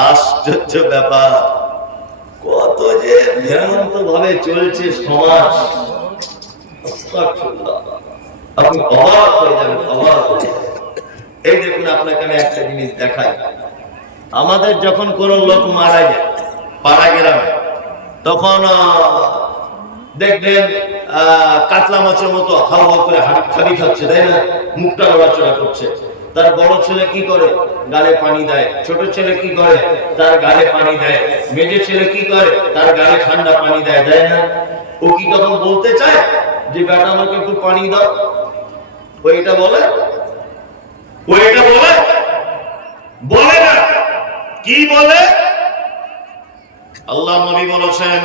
আশ্চর্য ব্যাপার। কত যে ভ্রান্ত ভাবে চলছে সমাজ। একটা জিনিস দেখাই। আমাদের যখন কোন লোক মারা পাড়া গ্রামে, তখন দেখবেন কাতলা মাছের মতো করে তাই না? মুখটা নড়াচড়া করছে। তার বড় ছেলে কি করে? গালে পানি দেয়। ছোট ছেলে কি করে? তার গালে পানি দেয়। মেজে ছেলে কি করে? তার গালে ঠান্ডা পানি দেয় দেয় না? ও কি তখন বলতে চায় যে, বেটা, আমাকে একটু পানি দাও? ও এটা বলে? ও এটা বলে? বলে না। কি বলে? আল্লাহ নবী বলেছেন,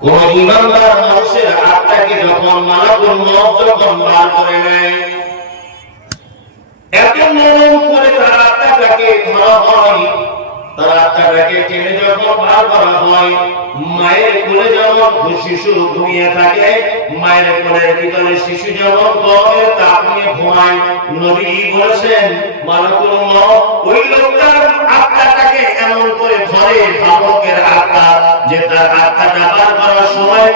কোন ইমানদার মানুষের আত্মাকে যখন মালাকুল মউত যখন বার করে নেয় এত নরম করে তার আত্মাটাকে ধরা হয়, তার আত্মাটাকে টেনে যখন বার করা হয়, মায়ের কোলে যেমন শিশু ঘুমিয়ে থাকে, মায়ের কোলের ভিতরে শিশু যেমন গরমের তাপ নিয়ে ঘুমায়, নবী বলেছেন মউত ওই লোকটার আত্মাটাকে এমন করে ধরে ভাবকের আত্মা, যে তার আত্মাটা বার করার সময়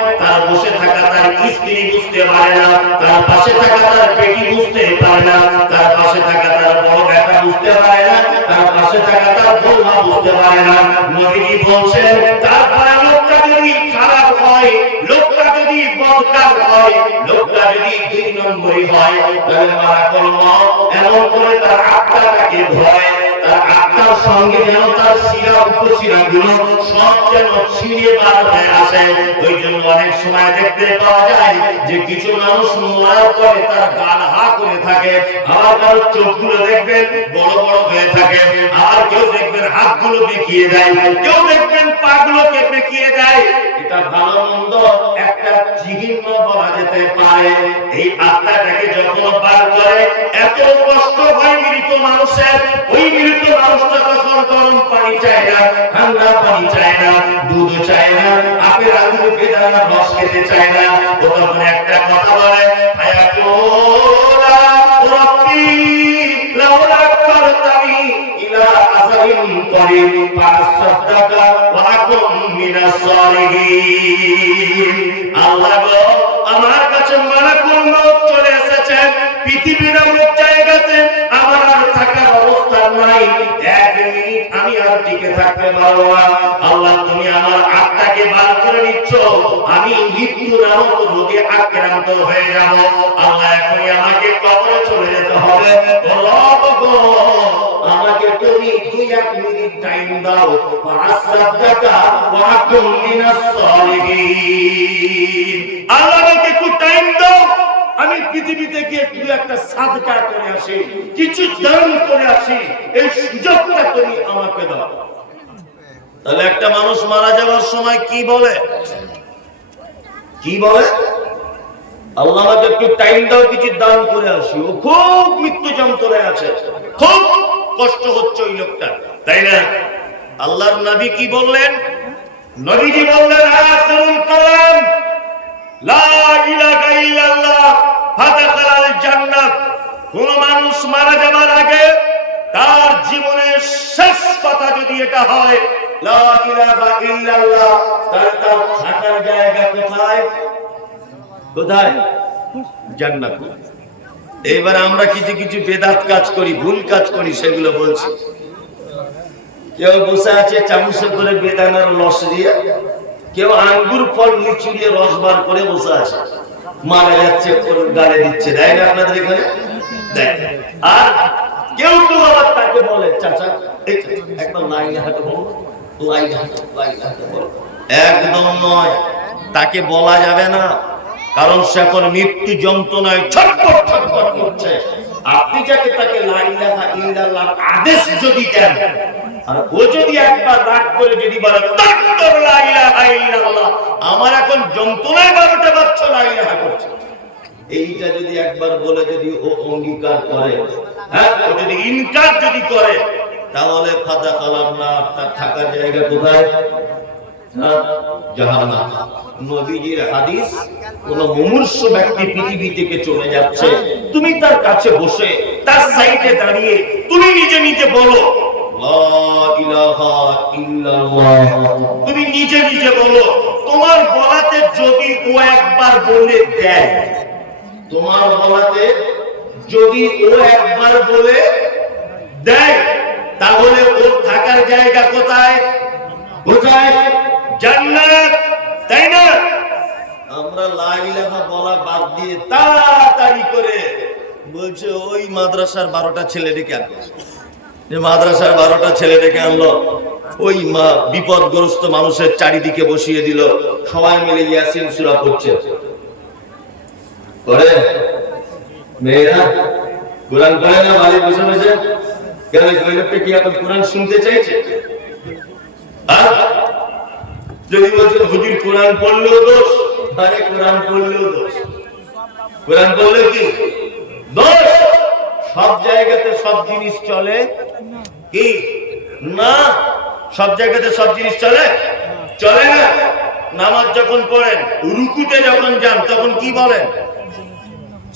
স্ত্রী বুঝতে পারে না, তার পাশে থাকা তার পেটি বুঝতে পারে না, তার পাশে থাকা তার বড় বেটা বুঝতে পারে না, তার পাশে থাকা তার বৌমা বুঝতে পারে না। নবীজি বলছেন তারপরে লোকটা যদি খারাপ হয়, লোকটা যদি বদকার হয়, লোকটা যদি দুই নম্বরই হয়, তাহলে মারা করল এমন করে তার আত্মাটাকে ভয় আত্মার সঙ্গে যেন তার শিরা উপশিরা গুলো সব যেন ছিঁড়ে বার হয়ে আসে। ওই জন্য অনেক সময় দেখতে পাওয়া যায় যে কিছু মানুষ মরার পরে তার গাল হা করে থাকে। আবার কারও চোখগুলো দেখবেন বড় বড় হয়ে থাকে। আবার কেউ দেখবেন হাতগুলো বেঁকিয়ে যায় কেউ দেখবেন পাগুলোকে বেঁকিয়ে যায় এটা ভালো মন্দ একটা চিহ্ন বলা যেতে পারে। এই আত্মাটাকে যখন বার করে, এত কষ্ট হয় মৃত মানুষের, ওই মৃত মানুষটা তখন গরম পানি চায় না, ঠান্ডা পানি চায় না, দুধ চায় না, আপেল আঙুর বেদানা রস খেতে চায় না। ও তখন একটা কথা বলে হায়াতুলা রব্বি লাউলা করতানি ইলা আযালিন করিম ফাসাদাকা আর টিকে থাকতে পারব না। আল্লাহ, তুমি আমার আত্মাকে বার করে নিচ্ছ। আমি মৃত্যু নামক রোগে আক্রান্ত হয়ে যাব। আল্লাহ, এখনই আমাকে কবরে চলে যেতে হবে। আমাকে তুমি দুই এক মিনিট টাইম দাও। আল্লাহ, আমাকে একটু টাইম দাও। আমি পৃথিবীতে গিয়ে একটু একটা সাদকা করে আসি, কিছু দান করে আসি। এই সুযোগটা তুমি আমাকে দাও। তাহলে একটা মানুষ মারা যাওয়ার সময় কি বলে? কি বলে? আল্লাহ একটু টাইম দাও, কিছু দান করে আসি। ও খুব মৃত্যু যন্ত্রণায় আছে। খুব কষ্ট হচ্ছে ওই লোকটা তাই না? আল্লাহর নবী কি বললেন? নবীজি বললেন, আখিরুল কালাম, লা ইলাহা ইল্লাল্লাহ ফাদাখালাল জান্নাত। কোন মানুষ মারা যাবার আগে তার জীবনের শেষ কথা যদি এটা হয়, লা জায়গা আমরা কিছু কিছু বেদাত কাজ করি, ভুল কাজ করি, সেগুলো বলছি। কেউ বসে আছে চামচে করে বেদানার রস দিয়ে, কেউ আঙ্গুর ফল নিচুড়িয়ে রস বার করে বসে আছে। মারা যাচ্ছে গালে দিচ্ছে। দেয় না আপনাদের এখানে? দেয়। আর কেউ কেউ আবার তাকে বলে চাচা একবার লাইনে হাঁটো বলো লাইনে হাঁটো লাইনে হাঁটো বলো। একদম নয় তাকে বলা যাবে না। কারণ সে এখন মৃত্যু যন্ত্রণায় ছটপট ছটপট করছে। আপনি যাকে তাকে লা ইলাহা ইল্লাল্লাহর আদেশ যদি দেন আর ও যদি একবার রাগ করে যদি বলে তাকবীর ইল্লাল্লাহ আমার এখন যন্ত্রণায় বারোটা বাচ্চা লা ইলাহা করছে এইটা যদি একবার বলে যদি ও অঙ্গীকার করে হ্যাঁ ও যদি ইনকার যদি করে, তাহলে ফাদা কালাম না, তার থাকার জায়গা কোথায়? তার সাইডে দাঁড়িয়ে তুমি বলো তুমি নিজে নিজে বলো, তোমার বলাতে যদি ও একবার বলে দেয় তোমার বলাতে যদি ও একবার বলে দেয়, তাহলে ওর থাকার জায়গা কোথায়? আমরা লা বলা বাদ দিয়ে তাড়াতাড়ি করে বলছে, ওই মাদ্রাসার বারোটা ছেলে ডেকে আনলো। যে মাদ্রাসার বারোটা ছেলে ডেকে আনলো। ওই মা বিপদগ্রস্ত মানুষের চারিদিকে বসিয়ে দিল। সবাই মিলে ইয়াসিন সুরা পড়ছে। করে মেয়েরা, কোরআন পড়ে না? বাড়ি বসে বসে? কেন ওই লোকটা কি এখন কোরআন শুনতে চাইছে? যদি হুজুর, কোরআন পড়লেও দোষ? কোরআন পড়লেও দোষ। কোরআন পড়লে কি? দোষ! সব জায়গাতে সব জিনিস চলে কি? না। সব জায়গাতে সব জিনিস চলে? চলে না? নামাজ যখন পড়েন, রুকুতে যখন যান, তখন কি বলেন?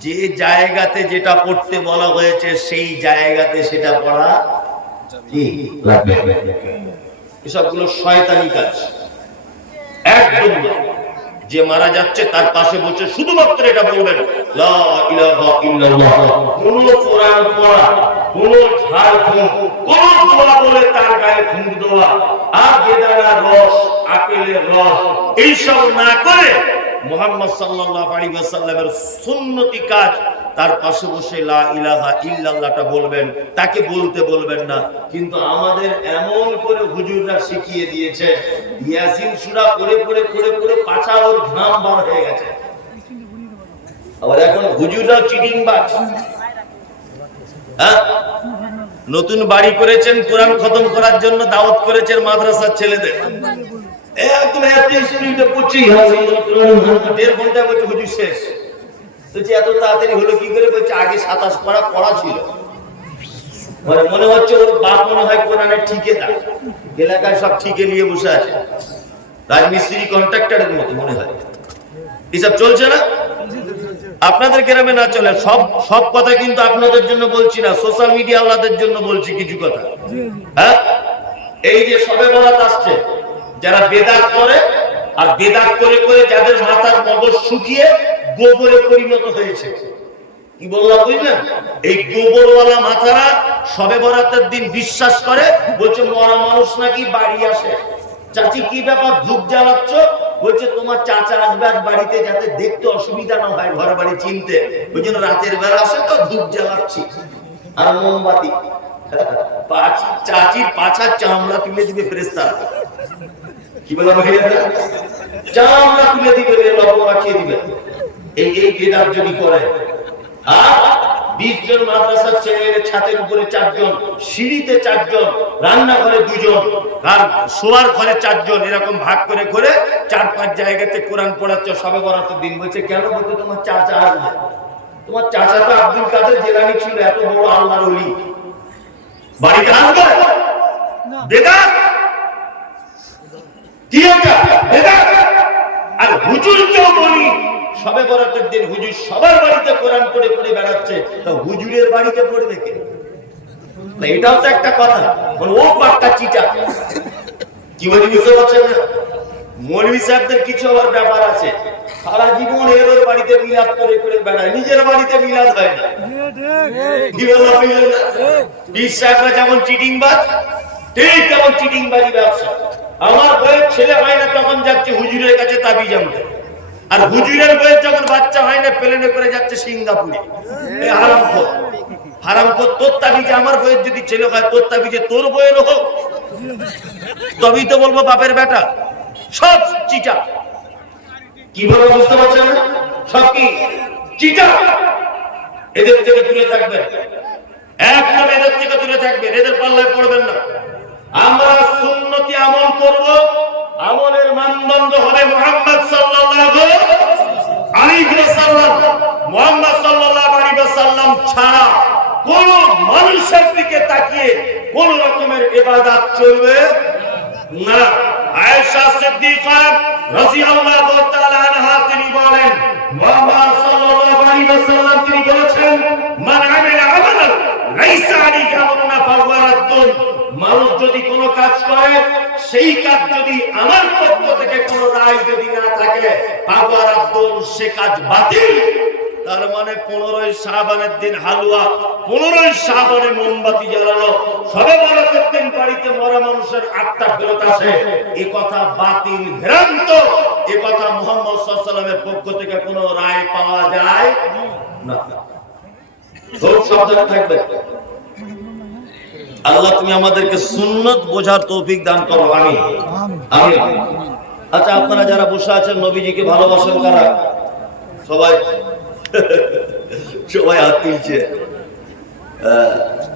যে জায়গাতে যেটা পড়তে বলা হয়েছে সেই জায়গাতে সেটা পড়া এসবগুলো শয়তানি কাজ। একদম যে মারা যাচ্ছে তার পাশে বসে শুধুমাত্র এটা বলবেন কোন কোরআন পড়া কোন ঝাড় কোন দোয়া বলে তার গায়ে ফুঁক দেওয়া আর বেদানা রস আপেলের রস এইসব না করে মোহাম্মদ সাল্লাল্লাহু আলাইহি ওয়াসাল্লামের সুন্নতি কাজ। তার পাশে বসে লা ইলাহা ইল্লাল্লাহটা বলবেন, তাকে বলতে বলবেন না। কিন্তু আমাদের এমন করে হুজুররা শিখিয়ে দিয়েছে ইয়াসিন পড়ে পড়ে পড়ে পড়ে পাছা ওর ঘাম বার হয়ে গেছে। আবার এখন হুজুররা চিটিং বাজ। হ্যাঁ? নতুন বাড়ি করেছেন, কোরআন খতম করার জন্য দাওয়াত করেছেন মাদ্রাসার ছেলেদের। মানে রাজমিস্ত্রি মতো মনে হয়। এসব চলছে না? আপনাদের গ্রামে না চলে, সব সব কথা কিন্তু আপনাদের জন্য বলছি না সোশ্যাল মিডিয়া ওয়ালাদের জন্য বলছি কিছু কথা। হ্যাঁ? এই যে সবে বরাত আসছে যারা বেদাত করে, আর বেদাত করে করে যাদের মাথার মগজ শুকিয়ে গোবরে পরিণত হয়েছে। কি বললাম বুঝলেন? এই গোবরওয়ালা মাথারা সবে বরাতের দিন বিশ্বাস করে, বলছে, মরা মানুষ নাকি বাড়ি আসে। চাচি, কি ব্যাপার, ধূপ জ্বালাচ্ছ? বলছে, তোমার চাচা আসবে আজ বাড়িতে যাতে দেখতে অসুবিধা না হয় ঘর বাড়ি চিনতে। ওই জন্য রাতের বেলা আসে তো ধূপ জ্বালাচ্ছি। আর মোমবাতি। চাচির পাছার চামড়া তুলে দিবে ফেরেস্তা কি বলে মহিলাদের চামড়া তুলে লবণ দিবে। এই এই বেদাত যদি করে আর বিশ জন মাদ্রাসার ছেলে ছাদের উপরে চারজন সিঁড়িতে চারজন রান্নাঘরে দুজন আর শোয়ার ঘরে চারজন এরকম ভাগ করে করে চার পাঁচ জায়গাতে কোরআন পড়াচ্ছে সবে বরাত দিন বলছে কেন বলতে তোমার চাচা আসবে তোমার চাচা তো আব্দুল কাদের জেলানি ছিল এত বড় আল্লাহর অলি বাড়িতে আসবে? বেদাত? কি বেদাত আর হুজুরকেও বলি সবে বরাতের দিন হুজুর সবার বাড়িতে কোরআন পড়ে পড়ে বেড়াচ্ছে তা হুজুরের বাড়িতে পড়বে কে? এটাও তো একটা কথা। ও পাট্টা চিটা। কি বলি বুঝতে পারছেন না? মৌলভী সাহেবদের কিছু আবার ব্যাপার আছে। সারা জীবন এর ওর বাড়িতে মিলাদ করে করে বেড়ায় নিজের বাড়িতে মিলাদ হয় না। যেমন চিটিং বাজ চিটিং ব্যবসা। আমার ছেলে হয় না, তখন যাচ্ছে হুজুরের কাছে আর হুজুরের বইয়ের যখন বাচ্চা হয় না, প্লেনে করে যাচ্ছে সিঙ্গাপুরে। আমার তবেই তো বলব বাপের বেটা। সব চিটা কীভাবে বুঝতে পারছেন? সব কি? চিটা এদের থেকে দূরে থাকবেন। একদম এদের থেকে দূরে থাকবেন। এদের পাল্লায় পড়বেন না। আমরা সুন্নতি আমল করব, আমলের মানদণ্ড হবে মোহাম্মদ সাল্লাল্লাহু আলাইহি ওয়াসাল্লাম। মোহাম্মদ সাল্লাল্লাহু আলাইহি ওয়াসাল্লাম ছাড়া কোন মানুষের দিকে তাকিয়ে কোন রকমের ইবাদত চলবে না। আয়েশা সিদ্দিকা রাদিয়াল্লাহু তাআলা আনহা, তিনি বলেন, মোহাম্মদ সাল্লাল্লাহু আলাইহি ওয়াসাল্লাম তিনি বলেছেন, মান আমিলা আমালান, লাইসা আলাইহি আমরুনা ফাওয়া মানুষ যদি কোনো কাজ করে, সেই কাজ যদি আমার পক্ষ থেকে কোনো রায় যদি না থাকে ফাহুয়া রাদ্দুন সে কাজ বাতিল। তার মানে পনেরোই শাহবানের দিন হালুয়া, পনেরোই শাহবানে মোমবাতি জ্বালানো সবে বরাতের দিন বাড়িতে মরা মানুষের আত্মা ফেরত আসে। এ কথা বাতিল ভ্রান্ত। এ কথা মোহাম্মদ সাল্লামের পক্ষ থেকে কোনো রায় পাওয়া যায় না। থাকবে। আল্লাহ, তুমি আমাদেরকে সুন্নত বোঝার তৌফিক দান করো আমি আচ্ছা আপনারা যারা বসে আছেন, নবীজিকে ভালোবাসেন কারা? সবাই। সবাই হাত তুলছে।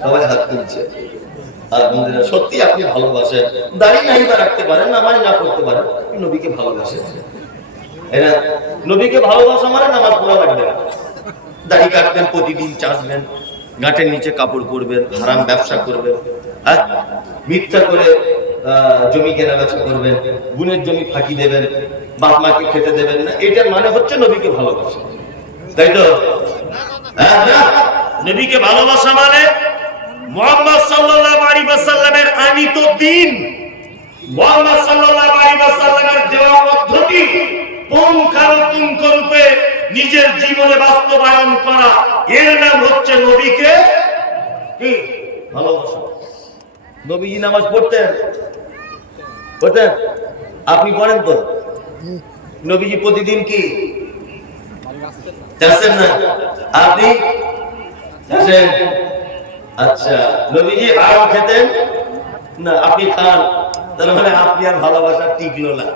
সবাই হাত তুলছে। সত্যি আপনি ভালোবাসেন। দাড়ি নাই বা রাখতে পারেন, নামাজ না করতে পারেন নবীকে ভালোবাসেন। না? নবীকে ভালোবাসা মানে নামাজ পড়া লাগবে না। দাড়ি কাটবেন, প্রতিদিন চাষবেন গাঁটের নিচে কাপড় পরবেন হারাম ব্যবসা করবেন হ্যাঁ? মিথ্যা করে জমি কেনা বেচা করবেন গুণের জমি ফাঁকি দেবেন বাপ মাকে খেতে দেবেন না এটার মানে হচ্ছে নবীকে ভালোবাসা। তাই তো? হ্যাঁ, হ্যাঁ। নবীকে ভালোবাসা মানে মোহাম্মদ সাল্লাল্লাহু আলাইহি ওয়াসাল্লামের আনিত দিন। মোহাম্মদ সাল্লাল্লাহু আলাইহি ওয়াসাল্লামের দেওয়া পদ্ধতি পুঙ্খানুপুঙ্খ রূপে নিজের জীবনে বাস্তবায়ন করা। এর নাম হচ্ছে নবীকে নবীজি নামাজ পড়তেন। পড়তেন? আপনি পড়েন তো? নবীজি প্রতিদিন কি? যাচ্ছেন না? আপনি? যাচ্ছেন? আচ্ছা নবীজি হারাম খেতেন? না, আপনি খান। তার মানে আপনি আর ভালোবাসা টিকলো না।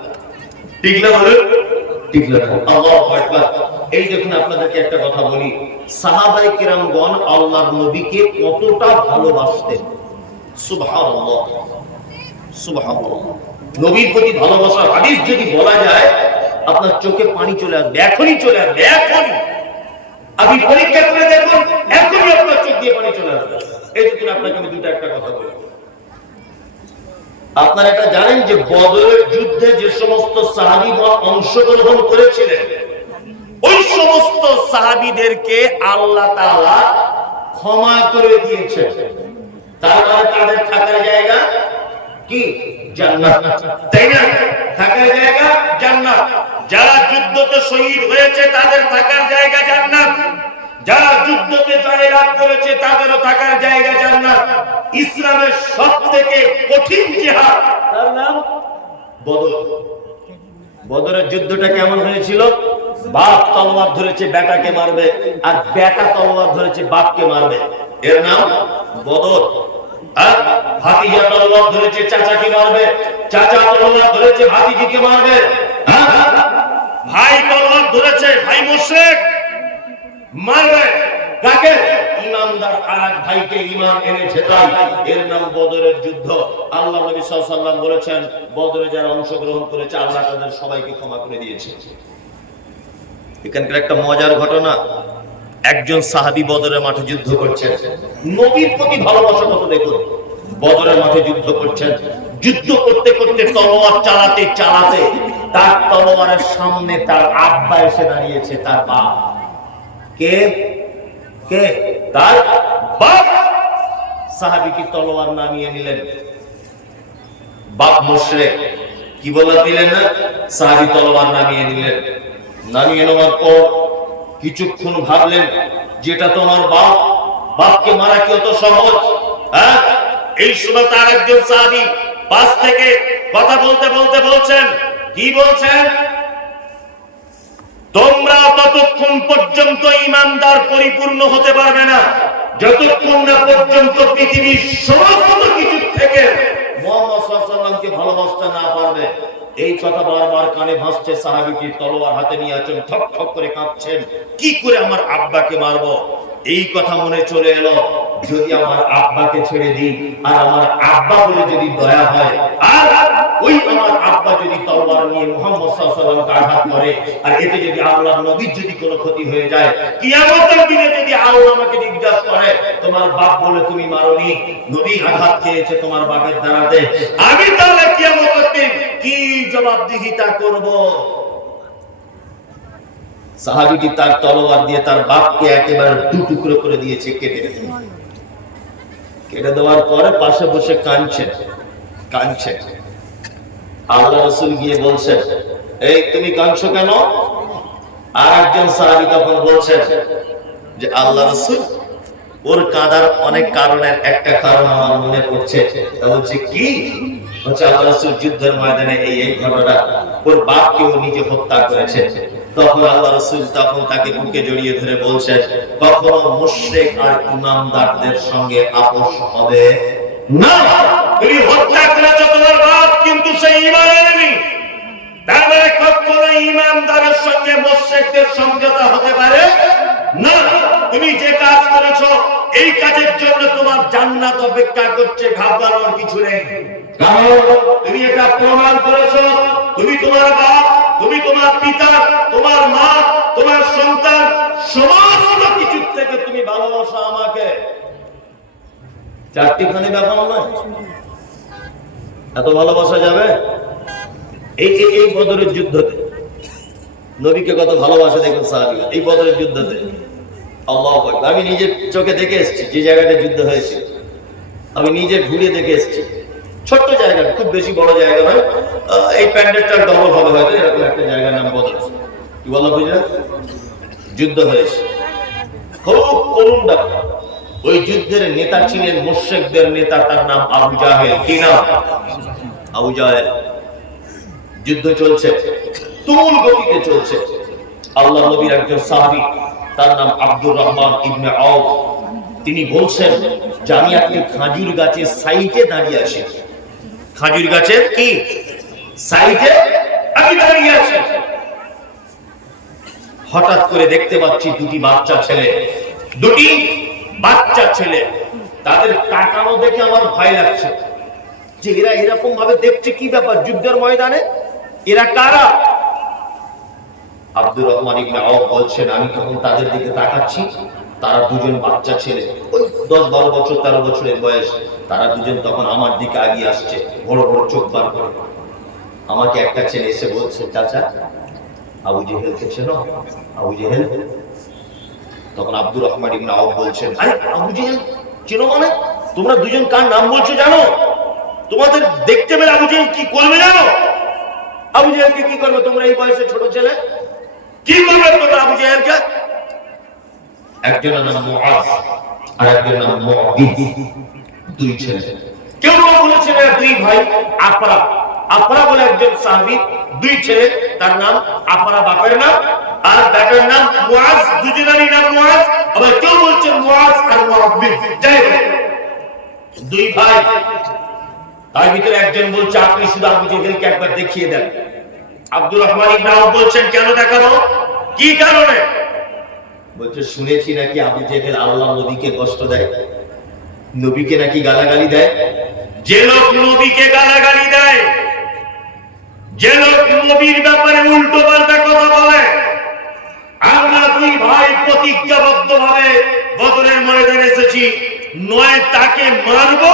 টিকলো বলুন। টিকলো না। আল্লাহু আকবার। এই দেখুন আপনাদেরকে একটা কথা বলি। সাহাবায়ে কিরামগণ আল্লাহর নবীকে কতটা ভালোবাসতেন। নবীর প্রতি হাদিস যদি বলা যায়, আপনার চোখে পানি চলে আসবে, এখনই চলে আসবে, এখনই। আপনি পরীক্ষা করে দেখুন, এখনই আপনার চোখ দিয়ে পানি চলে আসবে। এই আপনাকে আমি দুটো একটা কথা বলি। আপনারা এটা জানেন যে বদরের যুদ্ধে যে সমস্ত সাহাবিগণ অংশগ্রহণ করেছিলেন ওই সমস্ত সাহাবিদেরকে আল্লাহ তাআলা ক্ষমা করে দিয়েছেন তার মানে তাদের থাকার জায়গা কি? যারা শহীদ হয়েছে, তাদের থাকার জায়গা যারা থাকার জায়গা ইসলামের সব থেকে কঠিন জিহাদ। তার নাম বদর। বদরের যুদ্ধটা কেমন হয়েছিল? বাপ তলোয়ার ধরেছে, বেটাকে মারবে, আর বেটা তলোয়ার ধরেছে, বাপকে মারবে। এর নাম বদর। মারবে। ধরেছে? ভাই তলোয়ার ধরেছে, ভাই মারবে। কাকে? ইমানদার ভাইকে ইমান এর নাম বদরের যুদ্ধ। আল্লাহ নবী বলেছেন, বদরে যারা করেছে, আল্লাহ তাদের সবাইকে ক্ষমা করে দিয়েছে। এখানকার একটা মজার ঘটনা, একজন সাহাবী বদরের মাঠে যুদ্ধ করছেন। নবীর প্রতি ভালোবাসা কত দেখুন? বদরের মাঠে যুদ্ধ করছেন। যুদ্ধ করতে করতে তলোয়ার চালাতে চালাতে তার তলোয়ারের সামনে তার আব্বা এসে দাঁড়িয়েছে, তার বাপ। কে? কে? তার বাপ। সাহাবীকে তলোয়ার নামিয়ে নিলেন? বাপ মুশরিক। কি দিলেন না? সাহাবী তলোয়ার নামিয়ে নিলেন। নামিয়ে নেওয়ার পর কিছুক্ষণ ভাবলেন, যেটা তোমার বাপ, বাপকে মারা কি অত সহজ হ্যাঁ? এই সময় তার একজন সাহাবী পাশ থেকে কথা বলতে বলতে বলছেন। কি বলছেন? তোমরা ততক্ষণ পর্যন্ত ইমানদার পরিপূর্ণ হতে পারবে না। যতক্ষণ না পর্যন্ত পৃথিবীর সমস্ত কিছু থেকে কি করে আমার আব্বাকে মারবো? এই কথা মনে চলে এলো, যদি আমার আব্বাকে ছেড়ে দিই, আর আমার আব্বা বলে যদি দয়া হয়, আর ওই আমার আব্বা যদি তলোয়ার নিয়ে মুহাম্মদ সাল্লাল্লাহু আঘাত করে, আর এতে যদি আল্লাহর নবীর যদি কোনো ক্ষতি হয়ে যায়, কিয়ামতের দিনে যদি আল্লাহ আমাকে জিজ্ঞাসা করে, তোমার বাপ বলে তুমি মারোনি, নবী আঘাত খেয়েছে তোমার বাপের দ্বারাতে, আমি তাহলে কিয়ামতের দিন কি জবাবদিহিতা করব? সাহাবীটি তার তলোয়ার দিয়ে তার বাপকে একেবারে দু টুকরো করে দিয়েছে, কেটে কেটে দেওয়ার পরে পাশে বসে কাঁদছে কাঁদছে। আল্লাহ রসুল গিয়ে বলছেন এই তুমি কাঁদছো কেন? আর একজন সাহাবী তখন বলছেন যে, আল্লাহ রসুল, ওর কাঁদার অনেক কারণের একটা কারণ আমার মনে পড়ছে। কি? তখন তাকে বুকে জড়িয়ে ধরে বলছেন আপোষ হবে না। কিন্তু সেই ইমানের নেই তার মানে কখনো ইমানদারের সঙ্গে মুশরিকদের সমঝোতা হতে পারে? না। তুমি যে কাজ করেছ, এই কাজের জন্য তোমার জান্নাত অপেক্ষা করছে ঘাবড়ানোর কিছু নেই। তুমি এটা প্রমাণ করেছ, তুমি তোমার বাপ, তুমি তোমার পিতা, তোমার মা, তোমার সন্তান, সমস্ত কিছু থেকে তুমি ভালোবাসো আমাকে। চারটিখানি ব্যাপার নয়। এত ভালোবাসা যাবে? এই এই এই বদরের যুদ্ধতে, নবীকে কত ভালোবাসা দেখুন সাহাবীরা, এই বদরের যুদ্ধতে। আল্লাহ আমি নিজের চোখে দেখে এসেছি, যে জায়গাটা যুদ্ধ হয়েছে, আমি নিজে ঘুরে দেখে এসেছি। ছোট্ট জায়গা খুব বেশি বড় জায়গা নয়। এই প্যান্ডেলটা ডবল হবে হয়তো, এরকম একটা জায়গার নাম বদর। কি বলো বুঝলে যুদ্ধ হয়েছে। খুব করুণ ব্যাপার ওই যুদ্ধের নেতা ছিলেন মুশরিকদের নেতা, তার নাম আবু জাহেল। কি নাম? আবু জাহেল। যুদ্ধ চলছে, তুমুল গতিতে চলছে। আল্লাহ নবীর একজন সাহাবী, তার নাম আব্দুর রহমান ইবনে আউফ তিনি বলছেন, যে আমি একটি খাজুর গাছের সাইডে দাঁড়িয়ে আছি। খাজুর গাছের কি? সাইডে আমি দাঁড়িয়ে আছি। হঠাৎ করে দেখতে পাচ্ছি দুটি বাচ্চা ছেলে, দুটি বাচ্চা ছেলে, তাদের তাকানো দেখে আমার ভয় লাগছে। যে এরা এরকম ভাবে দেখছে কি ব্যাপার যুদ্ধের ময়দানে? এরা কারা? আব্দুর রহমান বলছেন, আমি তখন তাদের দিকে তাকাচ্ছি। তারা দুজন বাচ্চা ছেলে। ওই দশ বারো বছর, তেরো বছরের বয়স। তারা দুজন তখন আমার দিকে আগিয়ে আসছে, বড় বড় চোখ বার করে। আমাকে একটা ছেলে এসে বলছে, চাচা, আবু জেহেলকে চেনো? আবু জেহেল? তখন আব্দুর রহমান ইবনে আওফ বলছেন, আরে, আবু জেহেল, চেনো মানে? তোমরা দুজন কার নাম বলছো জানো? তোমাদের দেখতে পেলে আবু জেহেল কি করবে জানো? আবু জেহেলকে কি করবে তোমরা এই বয়সে ছোট ছেলে? কি করবে তোমরা আবু জেহেলকে? একজনের নাম মুআজ আর একজনের নাম মুআবিদ দুই ছেলে। কেউ এরা দুই ভাই আপরা আপরা বলে একজন সাহাবী, দুই ছেলে, তার নাম আপরা বাপের নাম আর বেটার নাম মুআজ, দুজনেরই নাম মুআজ। আবার কেউ বলছেন মুআজ আর মুআবিদ যাই হোক, দুই ভাই, তার ভিতরে একজন বলছে, আপনি শুধু আবু জেহেলকে একবার দেখিয়ে দেন। আব্দুর রহমান ইবনে আউফ বলছেন, কেন দেখাবো? কি কারণে? বলছে, শুনেছি নাকি আবু জেহেল আল্লাহ নবীকে কষ্ট দেয়? নবীকে নাকি গালাগালি দেয়? যে লোক নবীকে গালাগালি দেয় যে লোক নবীর ব্যাপারে উল্টো পাল্টা কথা বলে। আমরা দুই ভাই প্রতিজ্ঞাবদ্ধ ভাবে বদরের ময়দানে এসেছি। নয় তাকে মারবো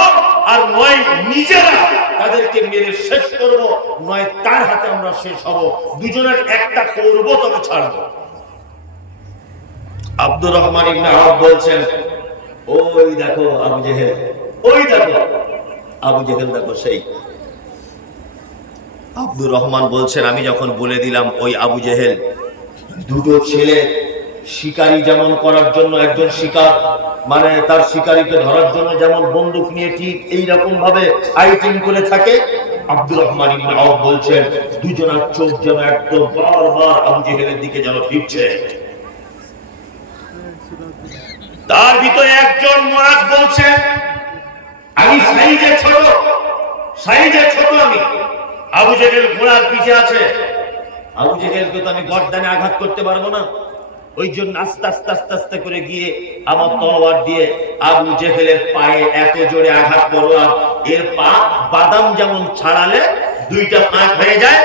আর নয় নিজেরা তাদেরকে মেরে শেষ করব। নয় তার হাতে আমরা শেষ হব। দুজনের একটা করব, তবে ছাড়বো। আব্দুর রহমান ইবনে বলছেন, ওই দেখো আবু জেহেল, ওই দেখো আবু জেহেল দেখো সেই আব্দুর রহমান বলছেন, আমি যখন বলে দিলাম ওই আবু জেহেল, দুটো ছেলে শিকারি যেমন করার জন্য একজন শিকার মানে তার শিকারীকে ধরার জন্য যেমন বন্দুক নিয়ে ঠিক এই রকম ভাবে আইটিং করে থাকে, আব্দুর রহমান ইবনে আওফ বলছেন, দুজনের চোখ যেন একদম বারবার আবু জেহেলের দিকে যেন ফিরছে। তার ভিতরে একজন মহারাজ বলছে, আমি সাইজে ছোট সাইজে ছোট আমি। আবু জেহেল ঘোড়ার পিছে আছে। আবু জেহেলকে তো আমি গর্দানে আঘাত করতে পারব না। ওই জন্য আস্তে আস্তে আস্তে আস্তে করে গিয়ে আমার তলোয়ার দিয়ে আবু জেহেলের পায়ে এত জোরে আঘাত করলাম। এর পা বাদাম যেমন ছাড়ালে দুইটা পাঁচ হয়ে যায়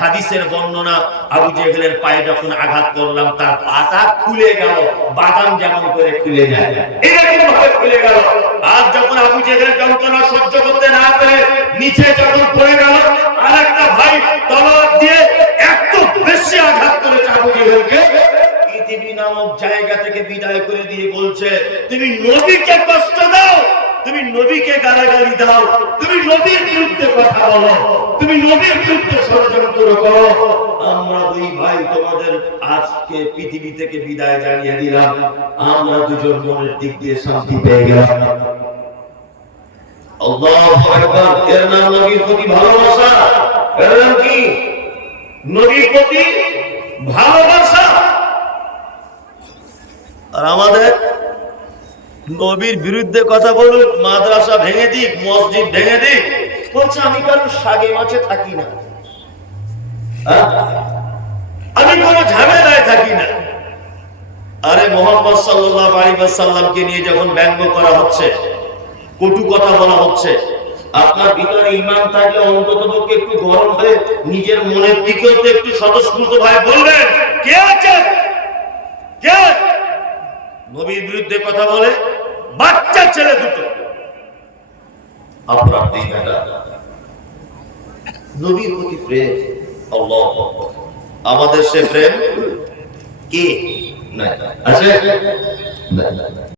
হাদিসের বর্ণনা, আবু জেহেলের পায়ে যখন আঘাত করলাম, তার পাটা খুলে গেল, বাদাম যেমন করে খুলে যায় এরকম ভাবে খুলে গেল। আর যখন আবু জেহেল যন্ত্রণা সহ্য করতে না পেরে নিচে যখন পড়ে গেল আর একটা ভাই তলোয়ার দিয়ে এত বেশি আঘাত করেছে আবু জেহেলকে, পৃথিবী নামক জায়গা থেকে বিদায় করে দিয়ে বলছে, তুমি নবীকে কষ্ট দাও তুমি নবীকে গালাগালি দাও। তুমি নবীর বিরুদ্ধে কথা বলো। তুমি নবীর বিরুদ্ধে ষড়যন্ত্র করো। আমরা দুই ভাই তোমাদের আজকে পৃথিবী থেকে বিদায় জানিয়ে দিলাম। আমরা দুজন মনের দিক দিয়ে শান্তি পেয়ে গেলাম। আল্লাহু আকবার। এর নাম নবীর প্রতি ভালোবাসা। এর নাম কি? নবীর প্রতি ভালোবাসা। আর আমাদের নবীর বিরুদ্ধে কথা বলুক, মাদ্রাসা ভেঙে দিক, মসজিদ ভেঙে দিক, বলছে, আমি কারও সাগে মাছে থাকি না। হ্যাঁ? আমি কোনো ঝামেলায় থাকি না। আরে মোহাম্মদ সাল্লাল্লাহু আলাইহি ওয়াসাল্লামকে নিয়ে যখন ব্যঙ্গ করা হচ্ছে, কটু কথা বলা হচ্ছে, আপনার ভিতরে ইমান থাকলে অন্তত পক্ষে একটু গরম হয়ে নিজের মনের দিকেও তো একটু স্বতঃস্ফূর্ত ভাই বলবেন। কে আছে কে? নবীর বিরুদ্ধে কথা বলে বাচ্চা ছেলে দুটো। আপনার নবীর প্রতি প্রেম আল্লাহ আমাদের সে প্রেম কে? আছে